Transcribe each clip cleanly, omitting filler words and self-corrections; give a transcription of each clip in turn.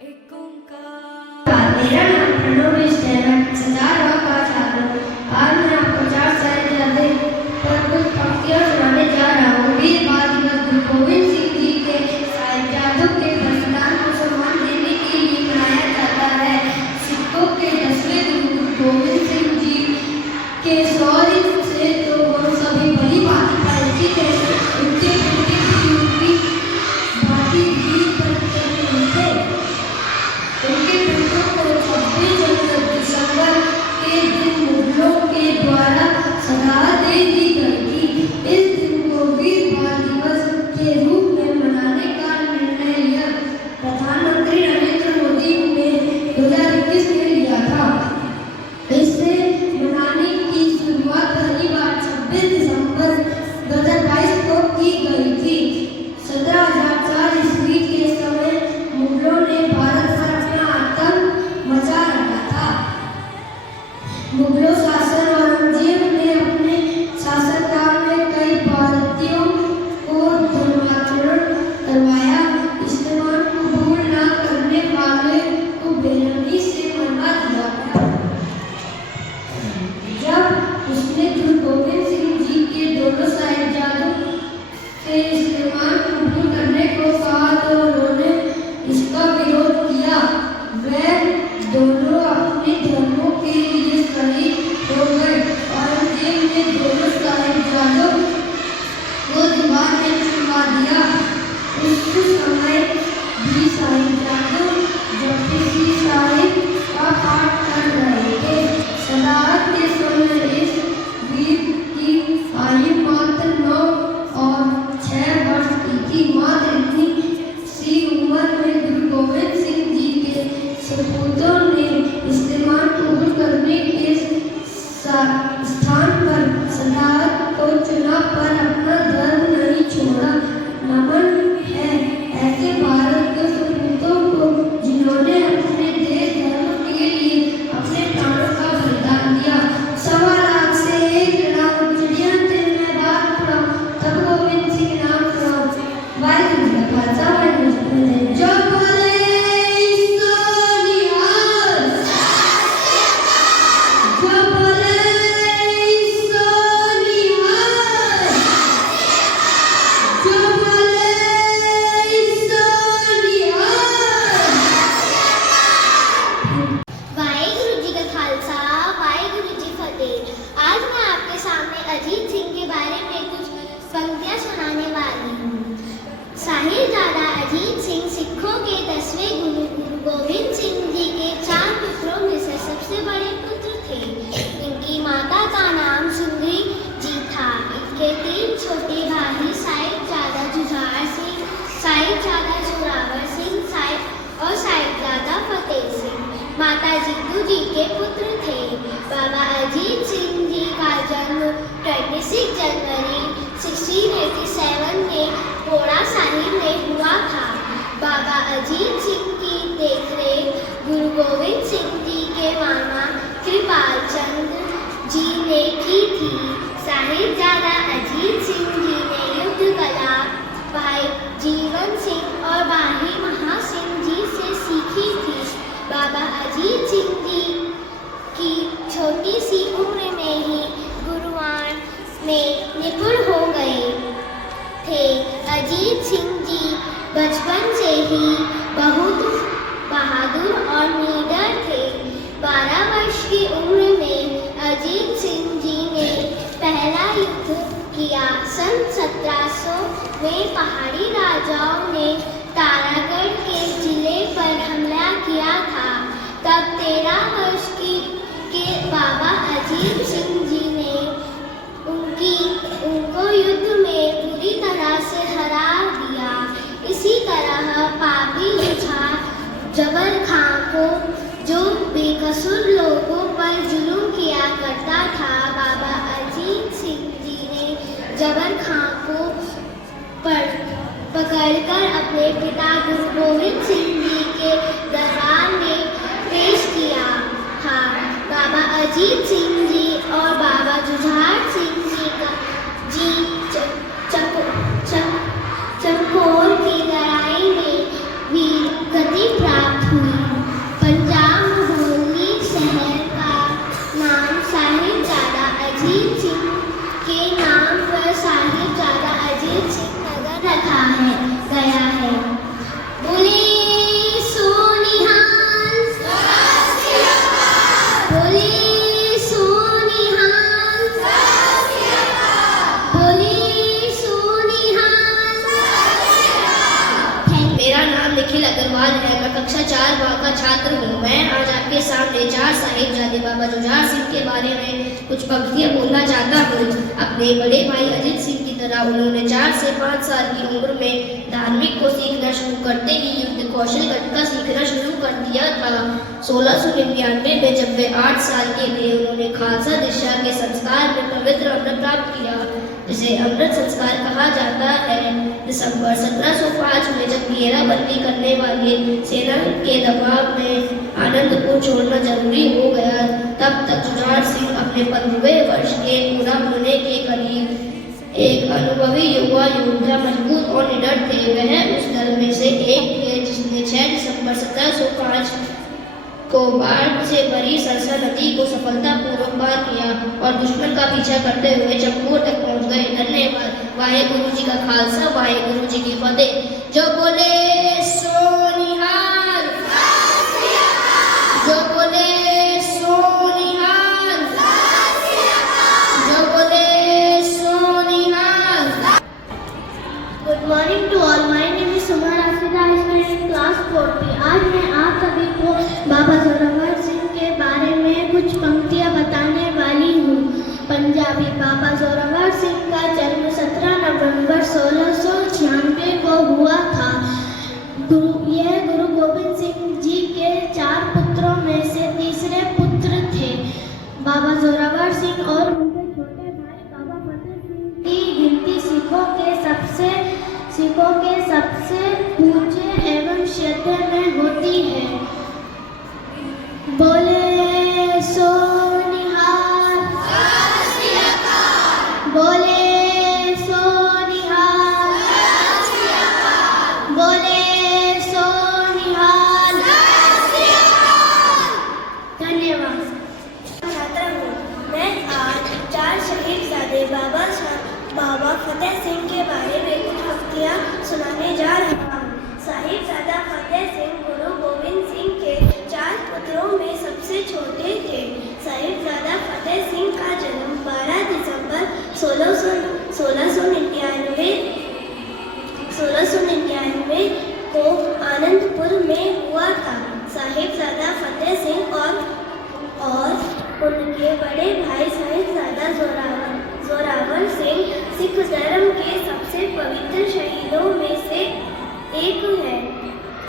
मेरा नाम प्रणव है। मैं 4 का छात्र हूँ। आज मैं आपको 4 साहिबजादे पर कुछ पंक्तियाँ सुनाने जा रहा हूँ। वीर बाल दिवस गुरु गोविंद सिंह जी के साहिबजादों के बलिदान को सम्मान देने के लिए मनाया जाता है। सिखों के 10वें गुरु गोविंद सिंह जी के 100 दिन से तो वो सभी भली भांति परिचित है। उनके बेटे की भांति वीर बनते थे। उनके बेटों को 26 दिसंबर के दिन मुगलों के द्वारा सजा दे दी गई थी। इस दिन को वीर बाल दिवस के रूप में मनाने का निर्णय लिया प्रधानमंत्री नरेंद्र मोदी ने 2021 में लिया था। इसे मनाने की शुरुआत पहली बार 26 दिसंबर 2022 को की गई थी। 1704 ईस्वी के समय मुगलों ने भारत पर अपना आतंक मचा रखा था। मुगलों शासक औरंगजेब ने अपने शासनकाल में कई भारतीयों को धर्मांतरण करवाया। इस्लाम कबूल न करने वाले को बेरहमी से मरवा दिया गया। जब उसने गुरु गोविंद सिंह जी के दोनों साहिबजादों से इस्लाम कबूल करने को कहा तो उन्होंने इसका विरोध किया। वे दोनों अपने धर्मों के लिए शहीद हो गए। औरंगजेब ने दोनों साहिबजादों को दीवार में चुनवा दिया। उस समय भी साहिबजादों जपजी साहिब का पाठ कर रहे थे। सदारत के समय इस वीर की आयु मात्र 9 और 6 वर्ष की थी। मात्र इतनी सी उम्र में गुरु गोविंद सिंह जी के सपूतों ने इस्लाम कबूल करने के स्थान पर सदारत को चुना पर अपना धर्म नहीं छोड़ा। नमन है ऐसे भारत के सपूतों को जिन्होंने अपने देश धर्म के लिए अपने प्राणों का बलिदान दिया। 1.25 लाख से 1 लाख चिड़िया थे। मैं बात पढ़ा तब गोविंद सिंह नाम सुनाओ। वाहिगुरु जी का खालसा वाहिगुरु जी की फतेह। जो बोले सोनिहाल, जो बोले सोनिहाल, जो बोले सोनिहाल। वाहिगुरु जी का खालसा वाहिगुरु जी फतेह। आज मैं आपके सामने अजीत सिंह के बारे में कुछ पंक्तियां सुनाने वाली हूँ। साहिबजादा अजीत सिंह सिखों के 10वें गुरु गोविंद सिंह जी के 4 पुत्रों में से सबसे बड़े पुत्र थे। इनकी माता का नाम सुंदरी जी था। इनके 3 छोटे भाई साहिबजादा जुझार सिंह, साहिबजादा जोरावर सिंह और साहिबजादा फतेह सिंह। माता जिंदू जी के पुत्र थे। बाबा अजीत सिंह जी का जन्म 26 जनवरी 1687 में पोड़ा साहिब में हुआ था। बाबा अजीत सिंह की देखरेख गुरु गोविंद सिंह जी के मामा कृपाल चंद जी ने की थी। साहिबजादा अजीत सिंह जी ने युद्ध कला भाई जीवन सिंह और भाई महा सिंह जी से सीखी थी। बाबा अजीत सिंह जी की छोटी सी उम्र में ही गुरुवान में निपुण हो गए थे। अजीत सिंह जी बचपन से ही बहुत बहादुर और निडर थे। 12 वर्ष की उम्र में अजीत सिंह जी ने पहला युद्ध किया। सन 1700 में पहाड़ी राजाओं ने तारागढ़ के जिले पर हमला किया था। तब 13 वर्ष के बाबा अजीत सिंह जी ने उनको युद्ध में पूरी तरह से हरा दिया। इसी तरह पापी जुझार जबर खां को जो बेकसूर लोगों पर जुल्म किया करता था, बाबा अजीत सिंह जी ने जबर खां को पकड़कर अपने पिता गुरु गोविंद सिंह जी के दरबार में पेश किया था। बाबा अजीत सिंह जी और बाबा जुझार सिंह जी चमकौर की लड़ाई में भी गति प्राप्त निखिल अग्रवाल है। मैं कक्षा 4 का छात्र हूँ। मैं आज आपके सामने 4 साहिबजादे बाबा जुझार सिंह के बारे में कुछ पंक्तियाँ बोलना चाहता हूँ। अपने बड़े भाई अजीत सिंह की तरह उन्होंने 4 से 5 साल की उम्र में धार्मिक को सीखना शुरू करते ही युद्ध कौशल का सीखना शुरू कर दिया था। 1699 में जब वे 8 साल के थे, उन्होंने खालसा दीक्षा के संस्कार में पवित्र अमृत प्राप्त किया, जिसे अमृत संस्कार कहा जाता है। दिसंबर 1705 में जब घेराबंदी करने वाले सेना के दबाव में आनंद को छोड़ना जरूरी हो गया, तब तक जुझार सिंह अपने 15वें वर्ष के पूरा होने के करीब एक अनुभवी युवा योद्धा, मजबूत और निडर थे। वह उस दल में से एक थे जिसने 6 दिसंबर 1705 को बाढ़ से भरी सरसा नदी को सफलतापूर्वक पार किया और दुश्मन का पीछा करते हुए जम्मू तक पहुंच गए। धन्यवाद। वाहेगुरु जी का खालसा, वाहेगुरु जी की फतेह। जो बोले सो निहाल, जो बोले सो निहाल, जो बोले सो निहाल। Good morning to all. My name is Suman Asifa, student class 4 आज मैं आप सभी को बाबा जोरावर सिंह के बारे में कुछ पंक्तियाँ बताने वाली हूँ। पंजाबी। बाबा जोरावर सिंह का जन्म 17 नवंबर 1696 को हुआ था। यह गुरु गोबिंद सिंह जी के 4 पुत्रों में से तीसरे पुत्र थे। बाबा जोरावर सिंह और उनके छोटे भाई बाबा फतेह सिंह की गिनती सिखों के सबसे ऊंचे एवं श्रद्धेय में होती है। बोले सो निहाल, बोले सो निहाल, बोले सो निहाल। धन्यवाद। छात्र हूँ। मैं आज 4 शहीदजादे बाबा फतेह सिंह के बारे में कुछ पंक्तियाँ सुनाने जा रहा हूँ। साहिबजादा फतेह सिंह गुरु गोविंद सिंह के 4 पुत्रों में सबसे छोटे थे। साहिबजादा फतेह सिंह का जन्म 12 दिसंबर 1699 को आनंदपुर में हुआ था। साहिबजादा फतेह सिंह और उनके बड़े भाई साहिबजादा जोरावर सिंह सिख धर्म के सबसे पवित्र शहीदों में से एक है।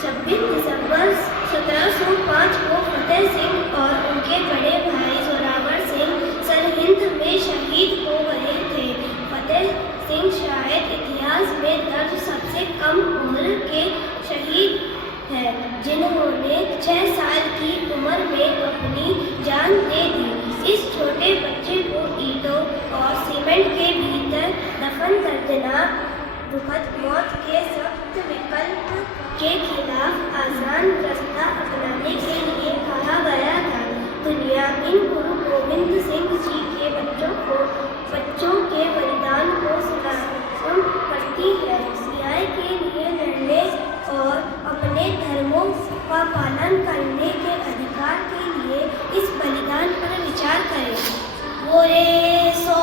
26 दिसंबर 1705 को फतेह सिंह और उनके बड़े भाई जोरावर सिंह सरहिंद में शहीद हो गए थे। फतेह सिंह शायद इतिहास में दर्ज सबसे कम उम्र के शहीद है, जिन्होंने 6 साल की उम्र में अपनी जान दे दी। इस छोटे बच्चे को ईंटों और सीमेंट के भीतर दफन कर देना दुखद मौत के सख्त विकल्प के खिलाफ आसान रास्ता अपनाने के लिए कहा गया था। दुनिया इन गुरु गोविंद सिंह जी के बच्चों के बलिदान को सलाम करती है। न्याय के लिए लड़ने और अपने धर्मों का पालन करने के अधिकार के लिए इस बलिदान पर विचार करें। बोले सो